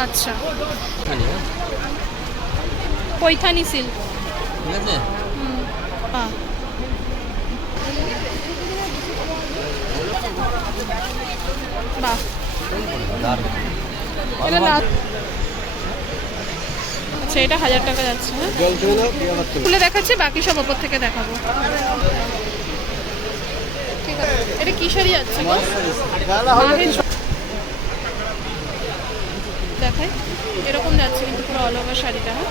আচ্ছা। হ্যাঁ? পৈথানি সিল্ক ঠিক আছে? বাহ বাহ। এটা না আচ্ছা এটা হাজার টাকা যাচ্ছে হ্যাঁ? খুলে দেখাচ্ছি বাকি সব ওপর থেকে দেখাবো। ঠিক আছে। এটা কি শাড়ি যাচ্ছে দেখাই এরকম যাচ্ছে কিন্তু পুরো অল ওভার শাড়িটা হ্যাঁ?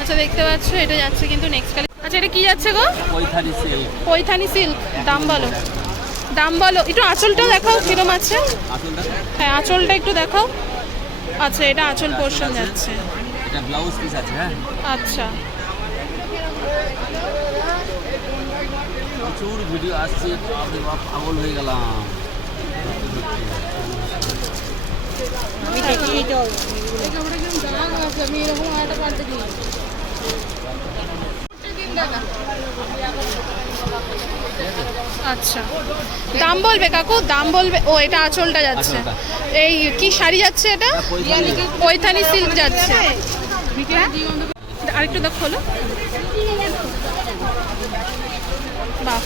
আচ্ছা দেখতে পাচ্ছ এটা যাচ্ছে কিন্তু নেক্সট কালে। আচ্ছা এটা কি যাচ্ছে গো? পৈথানি সিল্ক পৈথানি সিল্ক দাম বলো। দাম বলো। একটু আঁচলটাও দেখাও কিরম আছে? হ্যাঁ আঁচলটা একটু দেখাও। আচ্ছা এটা আঁচল পোর্শন যাচ্ছে। এটা ব্লাউজ পিস আছে হ্যাঁ? আচ্ছা। প্রচুর ভিডিও আসছে পাগল হয়ে গেলাম। আচ্ছা। দাম বলবে কাকু? দাম বলবে। ও এটা আঁচলটা যাচ্ছে। এই কি শাড়ি যাচ্ছে এটা? পৈথানি। সিল্ক যাচ্ছে। আরেকটু দেখ বাহ।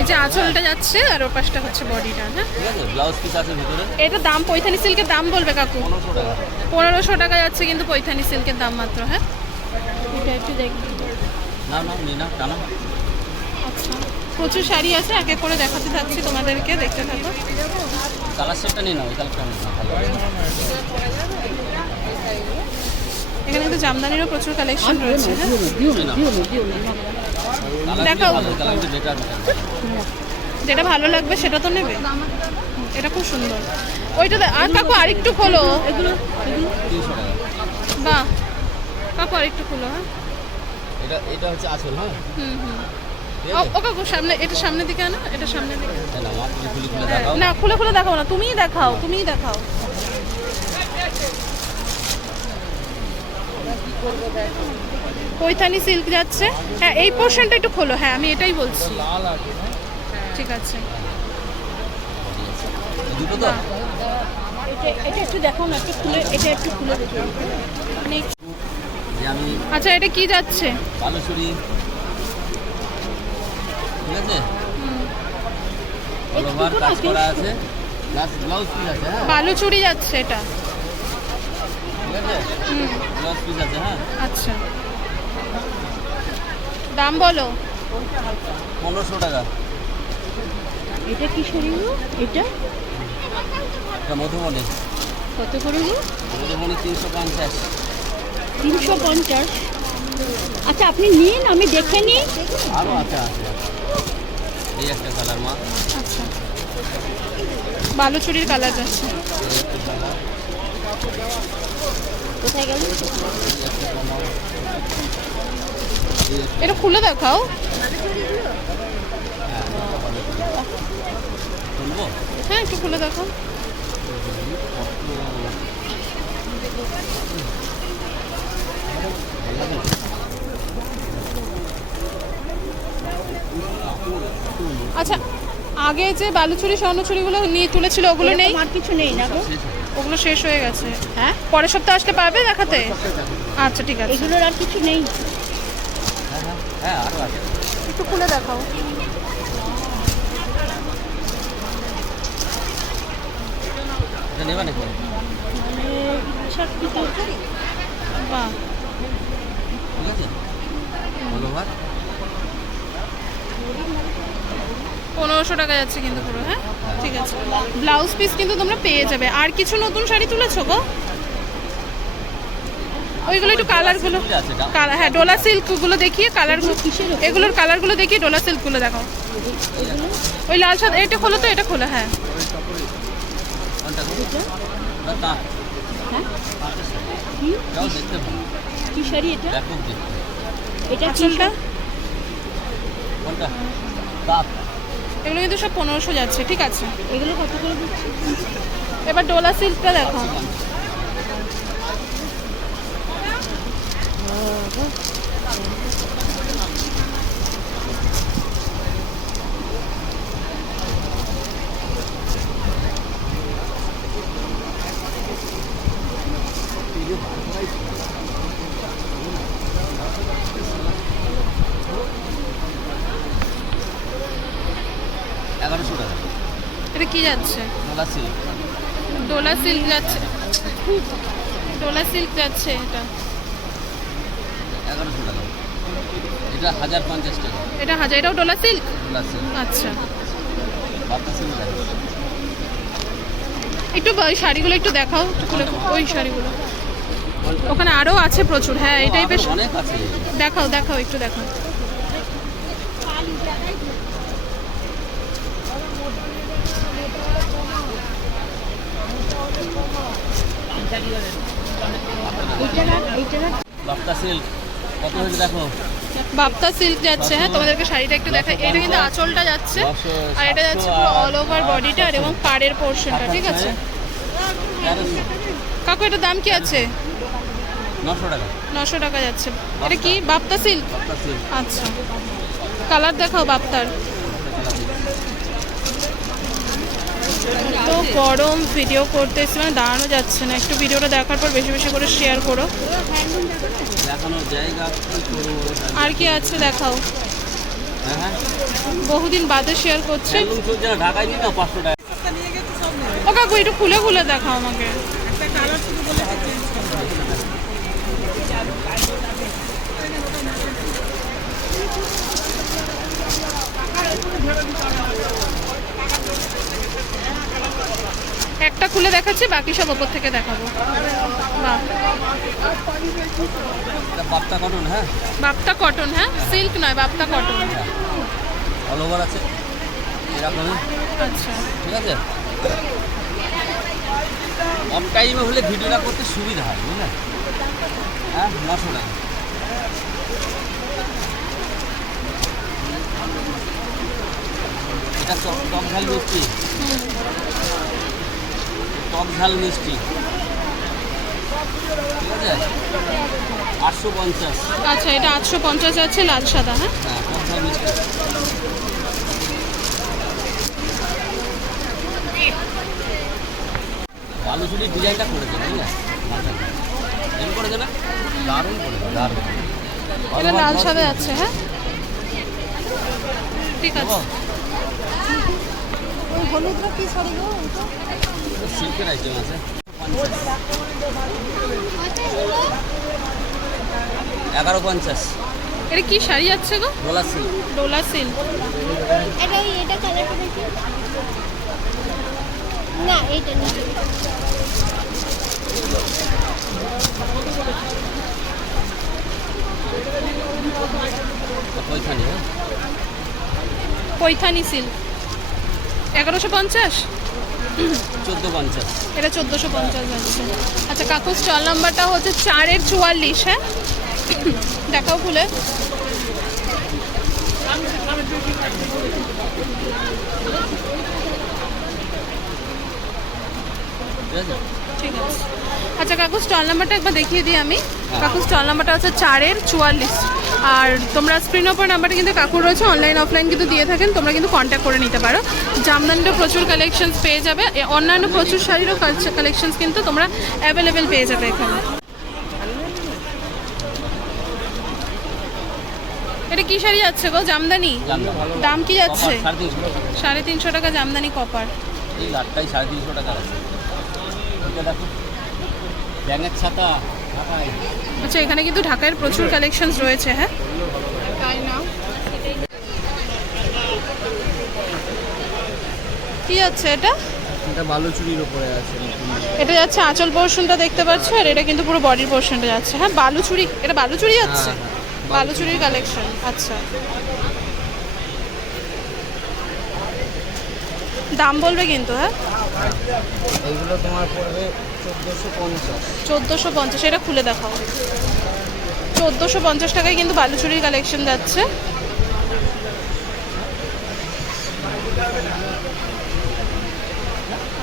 এই যে আঁচলটা যাচ্ছে আর ওর পাশটা হচ্ছে বডিটা হ্যাঁ ঠিক আছে ব্লাউজ পিস আছে ভিতরে এটা দাম পৈথানি সিল্কের দাম বলবে কাকু পনেরোশো টাকা যাচ্ছে কিন্তু পৈথানি সিল্কের দাম মাত্র হ্যাঁ এটা একটু দেখি না না নি না টানো আচ্ছা প্রচুর শাড়ি আছে এক এক করে দেখাতে থাকছি তোমাদেরকে দেখতে থাকো কালার সেটটা নিয়ে নাও কালারটা নিয়ে নাও এখানে কিন্তু জামদানিরও প্রচুর কালেকশন রয়েছে হ্যাঁ বেটার যেটা ভালো লাগবে সেটা তো নেবে। এটা খুব সুন্দর। ওইটা আর কাকু আরেকটু খোলো। এগুলো বাহ। কাকু আরেকটু খোলো হ্যাঁ। এটা এটা হচ্ছে আসল হ্যাঁ? হুম হুম। ও কাকু সামনে এটা সামনের দিকে আনো এটা সামনের দিকে না আমার তুমি খুলে খুলে হ্যাঁ, দেখাও। না খুলে খুলে দেখাও না তুমিই দেখাও তুমিই দেখাও। পৈথানি সিল্ক যাচ্ছে। হ্যাঁ এই পোর্শনটা একটু খোলো। হ্যাঁ আমি এটাই বলছি। ঠিক আছে। এটা একটু দেখো না একটু খুলে এটা একটু খুলে দেখো। Next. আচ্ছা এটা কি যাচ্ছে? বালুচুরি। ঠিক আছে? ওভার কাজ করা আছে। প্লাস ব্লাউজ পিস আছে হ্যাঁ? যাচ্ছে এটা। ঠিক আছে? হুম। ব্লাউজ পিস আছে হ্যাঁ? আচ্ছা। দাম বলো। পনেরোশো টাকা। এটা কি গো এটা? এটা মধুবনী। কত করে মধুবনী তিনশো পঞ্চাশ। তিনশো পঞ্চাশ। আচ্ছা আপনি নিন আমি দেখে নিই। আরও আছে আছে এই একটা কালার মা। আচ্ছা। বালুচুরির কালার যাচ্ছে। কোথায় গেল? এটা খুলে দেখাও। হ্যাঁ একটু খুলে দেখাও। আচ্ছা আগে যে বালুচুরি স্বর্ণচুরিগুলো নিয়ে তুলেছিল ওগুলো নেই? আর কিছু নেই না গো। ওগুলো শেষ হয়ে গেছে। হ্যাঁ? পরের সপ্তাহে আসলে পাবে দেখাতে? আচ্ছা ঠিক আছে। এগুলোর আর কিছু নেই। হ্যাঁ আরও আছে। একটু খুলে দেখাও। এটা নেবে নাকি? সব কিছু বাহ। ঠিক আছে। অল পনেরোশো টাকা যাচ্ছে কিন্তু পুরো হ্যাঁ। ঠিক আছে। ব্লাউজ পিস কিন্তু তোমরা পেয়ে যাবে। আর কিছু নতুন শাড়ি তুলেছো গো? ওইগুলো একটু কালারগুলো হ্যাঁ ডোলা সিল্কগুলো দেখিয়ে কালারগুলো এগুলোর কালারগুলো দেখিয়ে ডোলা সিল্কগুলো দেখাও। ওই লাল সাদা এটা খোলো তো এটা খোলো হ্যাঁ। কি শাড়ি এটা এগুলো কিন্তু সব পনেরোশো যাচ্ছে ঠিক আছে। এগুলো কত করে এবার ডোলা সিল্কটা দেখো এটা কি যাচ্ছে? ডোলা সিল্ক যাচ্ছে। ডোলা সিল্ক যাচ্ছে এটা। এটা হাজার পঞ্চাশ টাকা। এটা হাজার এটাও ডোলা সিল্ক? আচ্ছা। একটু ওই শাড়িগুলো একটু দেখাও একটু খুলে ওই শাড়িগুলো। ওখানে আরও আছে প্রচুর। হ্যাঁ এই টাইপের দেখাও দেখাও একটু দেখাও। বাপ্তা সিল্ক। বাপ্তা সিল্ক যাচ্ছে হ্যাঁ তোমাদেরকে শাড়িটা একটু দেখাই। এটা কিন্তু আঁচলটা যাচ্ছে আর এটা যাচ্ছে পুরো অল ওভার বডিটা আর এবং পাড়ের পোর্শনটা ঠিক আছে? কাকু এটার দাম কি আছে? নশো টাকা। যাচ্ছে। এটা কি? বাপ্তা সিল্ক বাপ্তা সিল্ক আচ্ছা। কালার দেখাও বাপ্তার। তো গরম ভিডিও করতে এসে মানে দাঁড়ানো যাচ্ছে না। একটু ভিডিওটা দেখার পর বেশি বেশি করে শেয়ার করো। দেখানোর জায়গা আর কি আছে দেখাও। হ্যাঁ হ্যাঁ। বহুদিন বাদে শেয়ার করছে। না পাঁচশো টাকা। ও কাকু একটু খুলে খুলে দেখাও আমাকে। একটা খুলে দেখাচ্ছি বাকি সব ওপর থেকে দেখাবো। বাপ্তা কটন হ্যাঁ? বাপ্তা কটন হ্যাঁ? সিল্ক নয় বাপ্তা কটন অল ওভার আছে? এরকমই? আচ্ছা। ঠিক আছে? অফ টাইমে হলে ভিডিওটা করতে সুবিধা হয় বুঝলেন হ্যাঁ নশো টাকা এটা টক ঝাল মিষ্টি। টক ঝাল মিষ্টি। ঠিক আছে? আটশো পঞ্চাশ। আচ্ছা এটা আটশো পঞ্চাশ আছে লাল সাদা হ্যাঁ? হ্যাঁ টক ঝাল মিষ্টি। বালুচুরির ডিজাইনটা করেছে বুঝলে মাথায়। এম করেছে না দারুণ করেছে দারুণ। এটা লাল সাদা আছে হ্যাঁ? ঠিক আছে। সিল্কের আইটেম আছে এগারো পঞ্চাশ। এটা কি শাড়ি যাচ্ছে গো? ডোলা সিল্ক। ডোলা সিল্ক। এটা এটা কালারটা দেখি। না এইটা না। পয়খানি হ্যাঁ। পৈথানি সিল্ক। এগারোশো পঞ্চাশ? চোদ্দ পঞ্চাশ। এটা চোদ্দোশো পঞ্চাশ যাচ্ছে আচ্ছা কাকু স্টল নাম্বারটা হচ্ছে চারের চুয়াল্লিশ হ্যাঁ? দেখাও খুলে। ঠিক আছে? ঠিক আছে। আচ্ছা কাকু স্টল নাম্বারটা একবার দেখিয়ে দিই আমি। কাকু স্টল নাম্বারটা হচ্ছে চারের চুয়াল্লিশ। আর তোমরা স্ক্রিন ওপর নাম্বারটা কিন্তু কাকুর রয়েছে অনলাইন অফলাইন কিন্তু দিয়ে থাকেন তোমরা কিন্তু কন্ট্যাক্ট করে নিতে পারো। জামদানিরও প্রচুর কালেকশনস পেয়ে যাবে অন্যান্য প্রচুর শাড়িরও কালেকশনস কিন্তু তোমরা অ্যাভেলেবেল পেয়ে যাবে এখানে। এটা কি শাড়ি যাচ্ছে গো? জামদানি? দাম কি যাচ্ছে? সাড়ে তিনশো। টাকা জামদানি কপার। এই লাটটাই সাড়ে তিনশো টাকা ব্যাঙের ছাতা আচ্ছা এখানে কিন্তু ঢাকায় প্রচুর কালেকশনস রয়েছে হ্যাঁ? তাই না কি যাচ্ছে এটা? এটা বালুচুরির উপরে আছে এটা যাচ্ছে আঁচল পোর্শনটা দেখতে পাচ্ছ আর এটা কিন্তু পুরো বডির পোর্শনটা যাচ্ছে। হ্যাঁ বালুচুরি এটা বালুচুরি যাচ্ছে বালুচুরির কালেকশন আচ্ছা। দাম বলবে কিন্তু হ্যাঁ? এইগুলো তোমার পড়বে চোদ্দোশো পঞ্চাশ। চোদ্দোশো পঞ্চাশ এটা খুলে দেখাও। চোদ্দোশো পঞ্চাশ টাকায় কিন্তু বালুচুরির কালেকশন যাচ্ছে।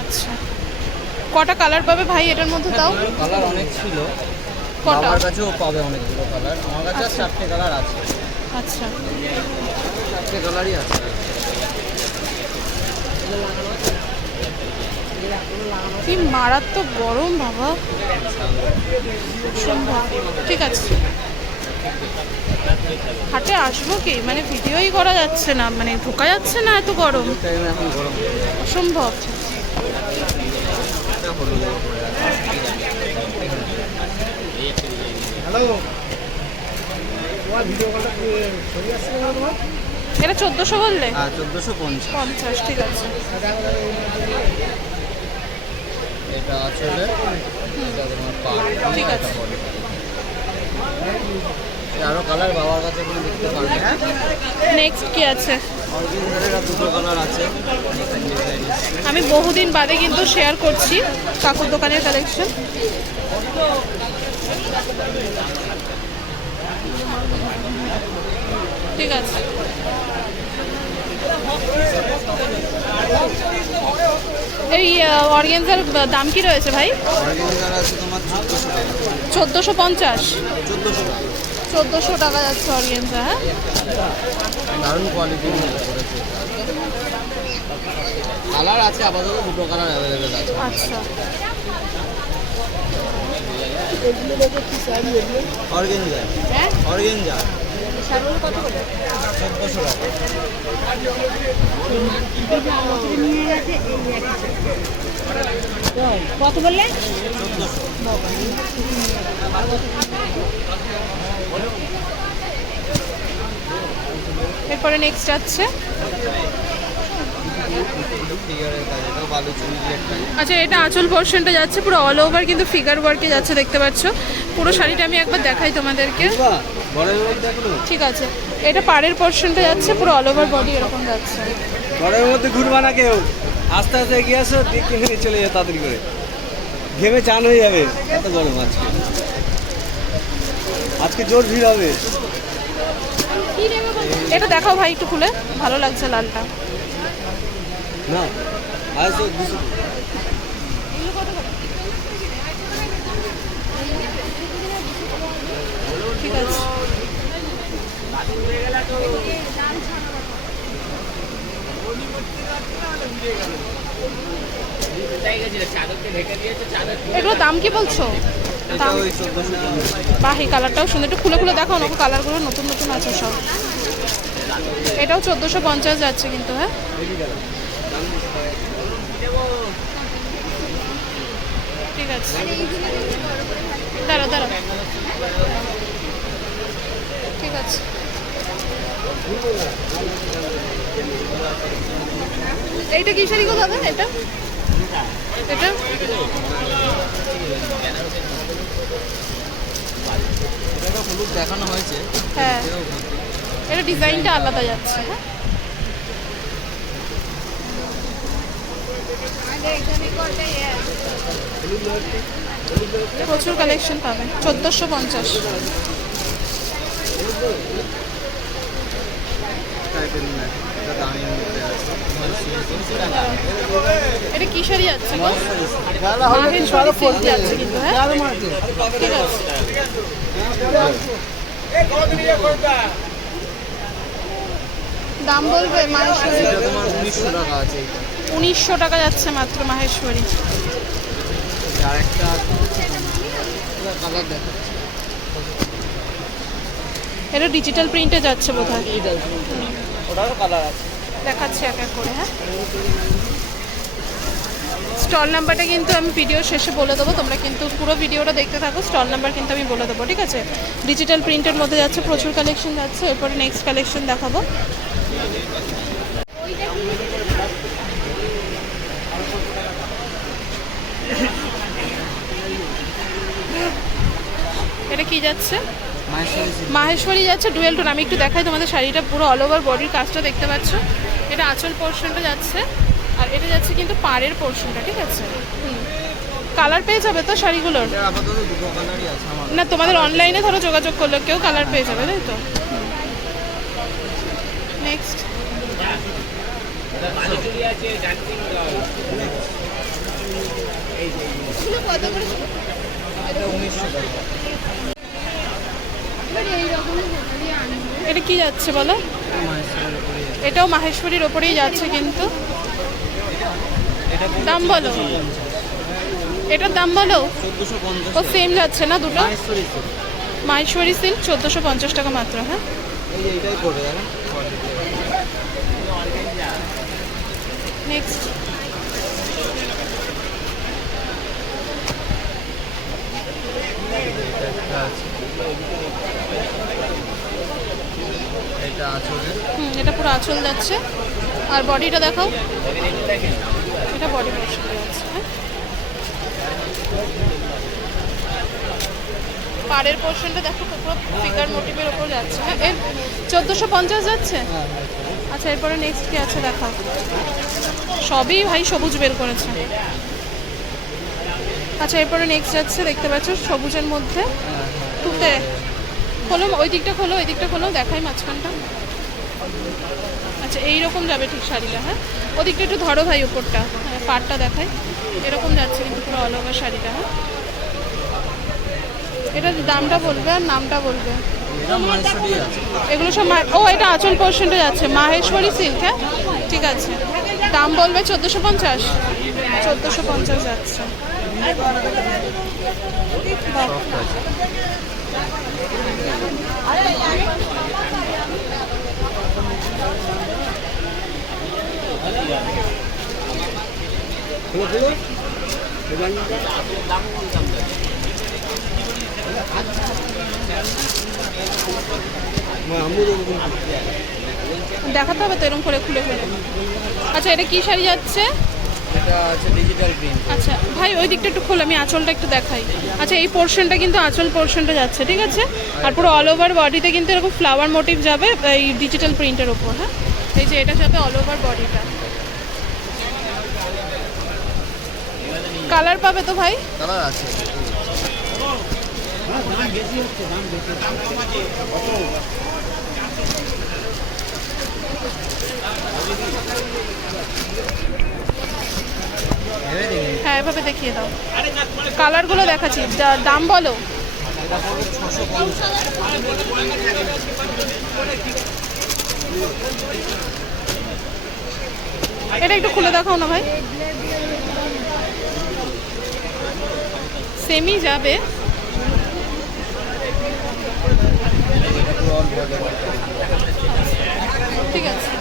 আচ্ছা। কটা কালার পাবে ভাই এটার মধ্যে তাও? কালার অনেক ছিল। কটা? আমার কাছেও পাবে অনেকগুলো কালার আমার কাছে আর চারটে কালার আছে। আচ্ছা। চারটে কালারই আছে। কি মারাত্মক গরম, বাবা। ঠিক আছে। হাটে আসব কি? মানে ভিডিওই করা যাচ্ছে না। মানে ঢোকা যাচ্ছে না এত গরম? টাইমে এখন গরম অসম্ভব এটা চোদ্দোশো বললে? হ্যাঁ চোদ্দোশো পঞ্চাশ। পঞ্চাশ ঠিক আছে। এটা আসলে ঠিক আছে। আরও কালার বাবার কাছে কোনো দেখতে পারবে। নেক্সট কি আছে? দুটো কালার আছে। আমি বহুদিন বাদে কিন্তু শেয়ার করছি কাকুর দোকানের কালেকশন ঠিক আছে। এই অর্গেনজার দাম কি রয়েছে ভাই? চোদ্দোশো পঞ্চাশ। চোদ্দোশো টাকা যাচ্ছে অর্গেনজা হ্যাঁ? দারুণ কোয়ালিটি কালার আছে আপাতত দুটো কালার অ্যাভেলেবেল আছে। আচ্ছা। অর্গেঞ্জা। হ্যাঁ? শাড়িগুলো কত বললে? এরপরে নেক্সট এটা আচ্ছা এটা আঁচল পোর্শনটা যাচ্ছে, পুরো অল ওভার কিন্তু ফিগার ওয়ার্কে যাচ্ছে, দেখতে পাচ্ছ। পুরো শাড়িটা আমি একবার দেখাই তোমাদেরকে। ঠিক আছে। এটা পাড়ের পোর্শনটা যাচ্ছে পুরো অল ওভার বডি এরকম যাচ্ছে। ঘরের মধ্যে ঘুরবা না কেউ? আস্তে আস্তে এগিয়ে আসো দেখে নিয়ে চলে যাও তাড়াতাড়ি করে। ঘেমে চান হয়ে যাবে। এত গরম আজকে। আজকে জোর ভিড় হবে। এটা দেখাও ভাই একটু খুলে। ভালো লাগছে লালটা। না আজ দুশো। ঠিক আছে। এগুলো দাম কি বলছো? বাহ কালারটাও সুন্দর। একটু খুলে খুলে দেখো ওরকম কালারগুলো নতুন নতুন আছে সব। এটাও চোদ্দোশো পঞ্চাশ যাচ্ছে কিন্তু হ্যাঁ? ঠিক আছে। দাঁড়া দাঁড়া ঠিক এইটা কি শাড়ি এটা? এটা? দেখানো হয়েছে হ্যাঁ। এটা ডিজাইনটা আলাদা যাচ্ছে হ্যাঁ। প্রচুর কালেকশন পাবেন, চোদ্দোশো পঞ্চাশ। এটা কি শাড়ি যাচ্ছে গো কিন্তু হ্যাঁ? ঠিক আছে। দাম বলবে মাহেশ্বরী? উনিশশো টাকা উনিশশো টাকা যাচ্ছে মাত্র মাহেশ্বরী। কালার দেখাচ্ছে। এটা ডিজিটাল প্রিন্টে যাচ্ছে বোধ হয় ওটারও কালার আছে। দেখাচ্ছি এক এক করে হ্যাঁ। স্টল নাম্বারটা কিন্তু আমি ভিডিও শেষে বলে দেবো। তোমরা কিন্তু পুরো ভিডিওটা দেখতে থাকো। স্টল নাম্বার কিন্তু আমি বলে দেবো ঠিক আছে? ডিজিটাল প্রিন্টের মধ্যে যাচ্ছে প্রচুর কালেকশন যাচ্ছে। এরপরে নেক্সট কালেকশন দেখাবো। এটা কি যাচ্ছে? মাহেশ্বরী যাচ্ছে ডুয়েল টোন আমি একটু দেখাই তোমাদের শাড়িটা পুরো অল ওভার বডির কাজটা দেখতে পাচ্ছ। এটা আঁচল পোর্শনটা যাচ্ছে আর এটা যাচ্ছে কিন্তু পাড়ের পোর্শনটা ঠিক আছে? কালার পেয়ে যাবে তো শাড়িগুলোর? না তোমাদের অনলাইনে ধরো যোগাযোগ করলে কেউ কালার পেয়ে যাবে তাই তো? নেক্সট এটা উনিশশো টাকা। এটা কি যাচ্ছে বলো? এটাও মাহেশ্বরীর ওপরেই যাচ্ছে কিন্তু। দাম বলো। এটার দাম বলো? ও সেম যাচ্ছে না দুটো? মাহেশ্বরী সিল্ক। চোদ্দোশো পঞ্চাশ টাকা মাত্র হ্যাঁ? নেক্সট এটা হুম এটা পুরো আঁচল যাচ্ছে। আর বডিটা দেখাও। এটা বডি পোর্শন যাচ্ছে হ্যাঁ। পাড়ের পোর্শনটা দেখো পুরো ফিগার মোটিভের ওপর যাচ্ছে হ্যাঁ। এর চোদ্দোশো পঞ্চাশ যাচ্ছে? আচ্ছা এরপরে নেক্সট কি আছে দেখাও। সবই ভাই সবুজ বের করেছে। আচ্ছা এরপরে নেক্সট যাচ্ছে দেখতে পাচ্ছ সবুজের মধ্যে। তুলতে খোলো, ওই দিকটা খোলো, ওই দিকটা খোলো, দেখাই মাঝখানটা। আচ্ছা এইরকম যাবে ঠিক শাড়িটা হ্যাঁ? ওদিকটা একটু ধরো ভাই উপরটা হ্যাঁ পাটটা দেখাই। এরকম যাচ্ছে কিন্তু পুরো অল ওভার শাড়িটা হ্যাঁ? এটা দামটা বলবে আর নামটা বলবে। এগুলো সব ও, এটা আঁচল পোর্শনটা যাচ্ছে, মাহেশ্বরী সিল্ক হ্যাঁ? ঠিক আছে। দাম বলবে চোদ্দোশো পঞ্চাশ। চোদ্দোশো পঞ্চাশ যাচ্ছে। দেখাতে হবে তো এরকম করে খুলে খুলে আচ্ছা এটা কি শাড়ি যাচ্ছে? এটা আছে ডিজিটাল প্রিন্ট আচ্ছা ভাই ওই দিকটা একটু খোলো আমি আঁচলটা একটু দেখাই। আচ্ছা এই পোর্শনটা কিন্তু আঁচল পোর্শনটা যাচ্ছে ঠিক আছে? আর পুরো অল ওভার বডিতে কিন্তু এরকম ফ্লাওয়ার মোটিভ যাবে এই ডিজিটাল প্রিন্টের ওপর হ্যাঁ? এই যে এটা যাবে অল ওভার বডিটা কালার পাবে তো ভাই? কালার আছে। ভেবে দেখি হ্যাঁ এভাবে দেখিয়ে দাও। কালারগুলো দেখাচ্ছি। দাম বলো। এটা একটু খুলে দেখাও না ভাই। সেমি যাবে। ঠিক আছে।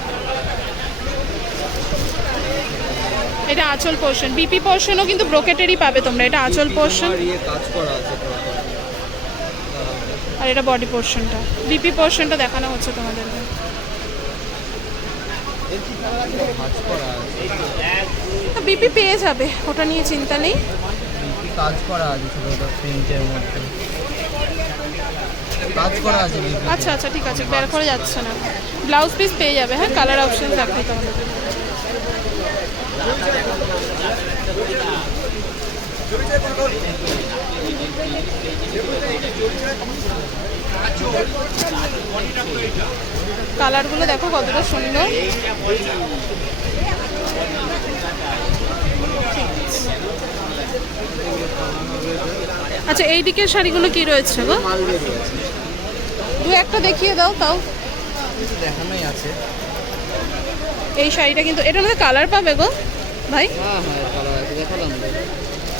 এটা আঁচল পোর্শন। বিপি পোর্শনও কিন্তু ব্রোকেটেরই পাবে তোমরা। এটা আঁচল পোর্শন। আর এটা বডি পোর্শনটা। বিপি পোর্শনটা দেখানো হচ্ছে তোমাদের। কাজ করা আছে। বিপি পেয়ে যাবে। ওটা নিয়ে চিন্তা নেই। কাজ করা আছে ছোটো প্রিন্টের মধ্যে। কাজ করা আছে আচ্ছা আচ্ছা ঠিক আছে। বের করে যাচ্ছে না। ব্লাউজ পিস পেয়ে যাবে। হ্যাঁ কালার অপশন দেখাই তোমাদের। কালারগুলো দেখো কতটা সুন্দর। আচ্ছা এই দিকের শাড়িগুলো কি রয়েছে গো? দু একটা দেখিয়ে দাও তাও। দেখানোই আছে। এই শাড়িটা কিন্তু এটার মধ্যে কালার পাবে গো? ভাই? হ্যাঁ হ্যাঁ।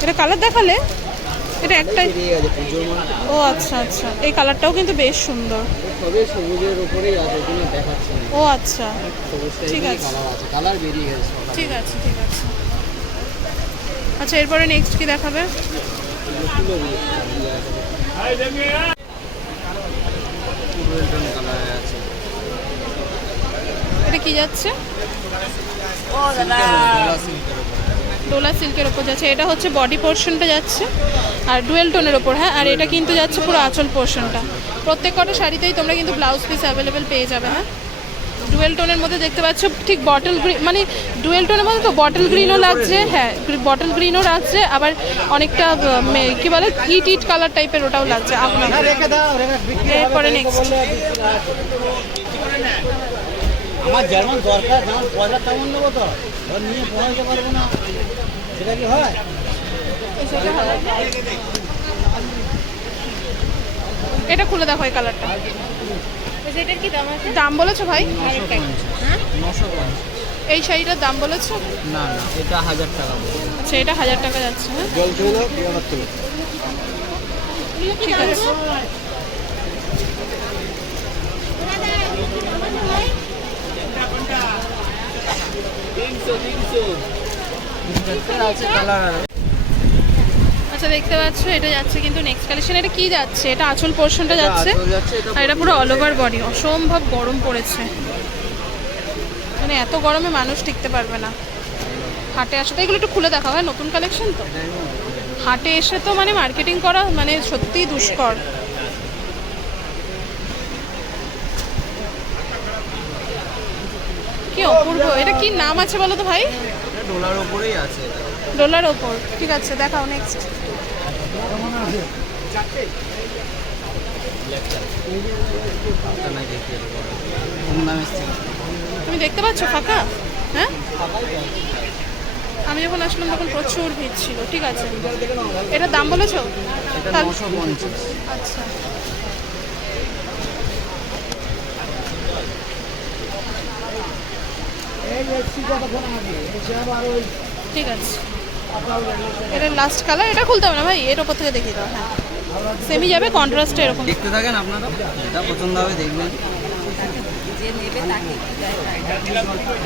এটা কালার দেখালে? এটা একটাই। ও আচ্ছা আচ্ছা। এই কালারটাও কিন্তু বেশ সুন্দর। সবে সবুজের উপরেই আছে দেখাচ্ছে। ও আচ্ছা। ঠিক আছে। কালার বেরিয়ে গেছে ঠিক আছে ঠিক আছে। আচ্ছা এরপরে নেক্সট কি দেখাবে? কালার আছে। এটা কি যাচ্ছে? ডোলা সিল্কের উপরে ওপর যাচ্ছে। এটা হচ্ছে বডি পোর্শনটা যাচ্ছে। আর ডুয়েল টোনের ওপর হ্যাঁ? আর এটা কিন্তু যাচ্ছে পুরো আঁচল পোর্শনটা। প্রত্যেক কটা শাড়িতেই তোমরা কিন্তু ব্লাউজ পিস অ্যাভেলেবেল পেয়ে যাবে হ্যাঁ? ডুয়েল টোনের মধ্যে দেখতে পাচ্ছ ঠিক বটল গ্রিন মানে ডুয়েল টোনের মধ্যে তো বটল গ্রিনও লাগছে হ্যাঁ? বটল গ্রিনও লাগছে আবার অনেকটা কি বলে? ইট ইট কালার টাইপের ওটাও লাগছে। আপনার এরপরে নেক্সট আমার যেমন দরকার যেমন পয়সা তেমন নেব তো। এবার নিয়ে পড়াইতে পারব না। সেটা কি হয়? এটা খুলে দেখো এই কালারটা। এটার কি দাম আছে? দাম বলেছ ভাই? নশো এই শাড়িটার দাম বলেছ? না না এটা হাজার টাকা। আচ্ছা এটা হাজার টাকা যাচ্ছে হ্যাঁ? জল ঠিক আছে? আচ্ছা দেখতে পাচ্ছ এটা যাচ্ছে কিন্তু নেক্সট কালেকশন এটা কি যাচ্ছে? এটা আঁচল পোর্শনটা যাচ্ছে। যাচ্ছে আর এটা পুরো অল ওভার বডি অসম্ভব গরম পড়েছে। মানে এত গরমে মানুষ টিকতে পারবে না। হাটে আসে। তো এগুলো একটু খুলে দেখা হয় নতুন কালেকশন তো? হাটে এসে তো মানে মার্কেটিং করা মানে সত্যিই দুষ্কর। কি অপূর্ব এটা কি নাম আছে বলো তো ভাই? এটা ডলার উপরেই আছে। এটা ডলার ওপর ঠিক আছে দেখাও নেক্সট এটা তুমি দেখতে পাচ্ছ ফাঁকা? হ্যাঁ? আমি যখন আসলাম তখন প্রচুর ভিড় ছিল ঠিক আছে। এটার দাম বলেছ? এটা আচ্ছা। ঠিক আছে। এটা লাস্ট কালার এটা খুলতে হবে না ভাই এর ওপর থেকে দেখিয়ে দাও হ্যাঁ। সেমি যাবে কন্ট্রাস্টে এরকম। দেখতে থাকেন আপনারা এটা পছন্দ হবে দেখবেন।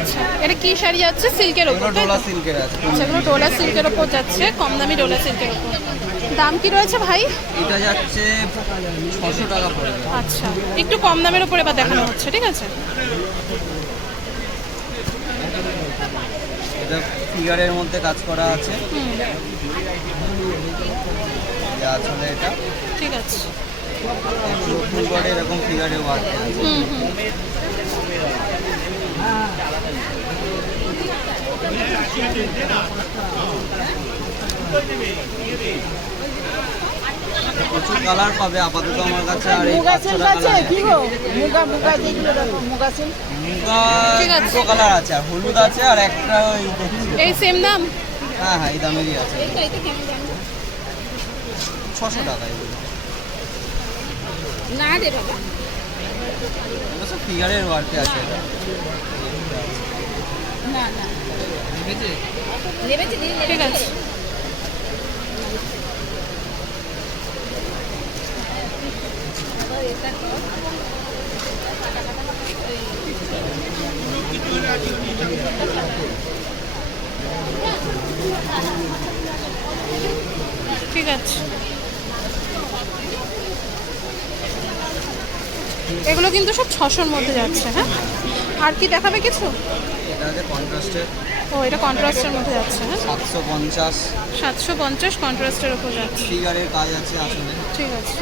আচ্ছা এটা কি শাড়ি যাচ্ছে? সিল্কের ওপর ডোলা সিল্কের আছে। আচ্ছা এগুলো ডোলা সিল্কের ওপর যাচ্ছে কম দামি ডোলা সিল্কের ওপর। দাম কি রয়েছে ভাই? এটা যাচ্ছে ছশো টাকা পড়বে। আচ্ছা একটু কম দামের ওপরে এবার দেখানো হচ্ছে ঠিক আছে? এটা ফিগারের মধ্যে কাজ করা আছে। আসলে এটা। ঠিক আছে। ফুল বডি এরকম ফিগারে ওয়ার্ক আছে। হুম হুম। প্রচুর কালার পাবে আপাতত আমার কাছে আর এই পাঁচশো টাকা লাগে। মুগা মুগা যেগুলো দেখো মুগা সিল। দুটো কালার আছে আর হলুদ আছে আর একটা ওই এই সেম দাম? হ্যাঁ হ্যাঁ এই দামেরই আছে। ছশো টাকা এগুলো না রে বাবা। সব ফিগারের ওয়ার্কে আছে। না। না নেবেছে দিয়ে ঠিক আছে। ঠিক আছে। এগুলো কিন্তু সব ছশোর মধ্যে যাচ্ছে হ্যাঁ? আর কি দেখাবে কিছু? ও এটা কন্ট্রাস্টের মধ্যে যাচ্ছে হ্যাঁ? সাতশো পঞ্চাশ। সাতশো পঞ্চাশ কন্ট্রাস্টের ওপর যাচ্ছে। ফিগারের কাজ আছে আসলে। ঠিক আছে।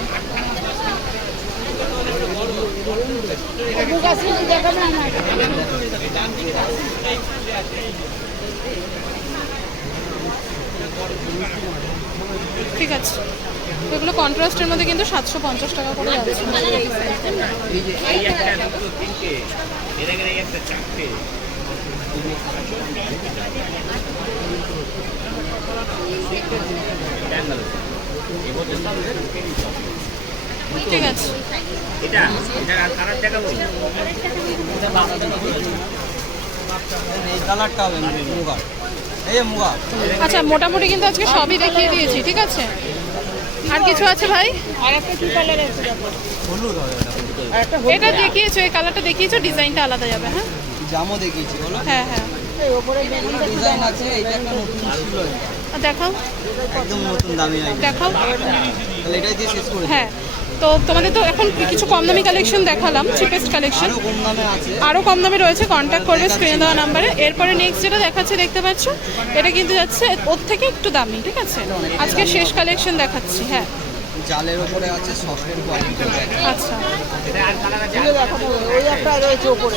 ঠিক আছে এগুলো কন্ট্রাস্টের মধ্যে কিন্তু সাতশো পঞ্চাশ টাকা করে ঠিক আছে এই কালারটা হবে মুগা। এই যে মুগা। আচ্ছা মোটামুটি কিন্তু আজকে সবই দেখিয়ে দিয়েছি ঠিক আছে? আর কিছু আছে ভাই? আর একটা কি কালার আছে হলুদ হবে এটা এটা দেখিয়েছো এই কালারটা দেখিয়েছো ডিজাইনটা আলাদা যাবে হ্যাঁ? জামও দেখিয়েছি বলো। হ্যাঁ হ্যাঁ। ডিজাইন আছে এটা একটা নতুন ছিল। আর দেখাও। একদম নতুন দামি দেখাও। তাহলে এটাই দিয়ে শেষ করে হ্যাঁ। তো তোমাদের তো এখন কিছু কম দামি কালেকশন দেখালাম চিপেস্ট কালেকশন আরও কম দামে আছে। আরও কম দামে রয়েছে কন্ট্যাক্ট করবে স্ক্রিনে দেওয়া নাম্বারে এরপরে নেক্সট যেটা দেখাচ্ছে দেখতে পাচ্ছ? এটা কিন্তু যাচ্ছে ওর থেকে একটু দামি ঠিক আছে? আজকে শেষ কালেকশন দেখাচ্ছি হ্যাঁ। জালের ওপরে আছে সফটের কোয়ালিটি আচ্ছা। ওই একটা রয়েছে ওপরে।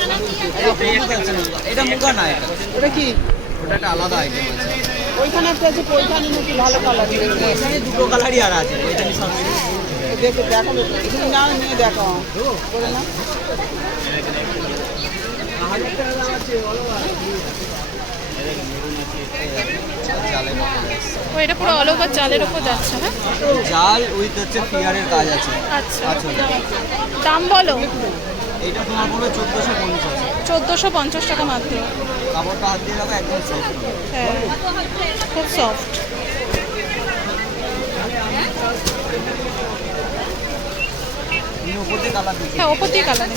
এটা মুগা না এটা? ওটা কি? ওটা একটা আলাদা আইটেম আছে। ওইখানে একটা আছে পৈঠানি নাকি ভালো কালার এখানে দুটো কালারই আর আছে ওইখানে সব দেখে তুমি না নিয়ে দেখো না ও এটা পুরো অল ওভার চালের ওপর যাচ্ছে হ্যাঁ? জাল উইথ হচ্ছে ফিগারের কাজ আছে। আচ্ছা। দাম বলো? তোমার পড়বে চোদ্দোশো পঞ্চাশ চোদ্দোশো পঞ্চাশ টাকা মাত্র। কাপড়টা হাত দিয়ে রাখো একদম সফট হ্যাঁ। খুব সফট হ্যাঁ ওপর দিয়ে কালার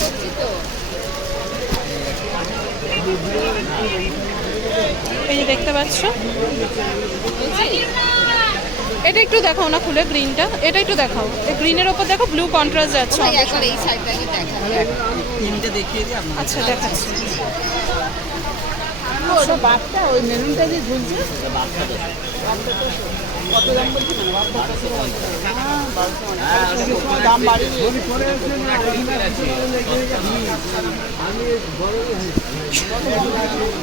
এই যে দেখতে পাচ্ছ? এটা একটু দেখাও না খুলে গ্রিনটা এটা একটু দেখাও। এই গ্রিনের ওপর দেখো ব্লু কন্ট্রাস্ট যাচ্ছে আচ্ছা দেখাচ্ছি। ওটা বাচ্চা ওই মেরুনটা যে ঝুলছে?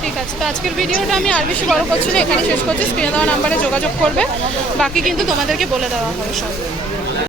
ঠিক আছে, তো আজকের ভিডিওটা আমি আর বেশি বড় করছি না এখানে শেষ করছি। স্ক্রিনে দেওয়া নাম্বারে যোগাযোগ করবে। বাকি কিন্তু তোমাদেরকে বলে দেওয়া হবে সব।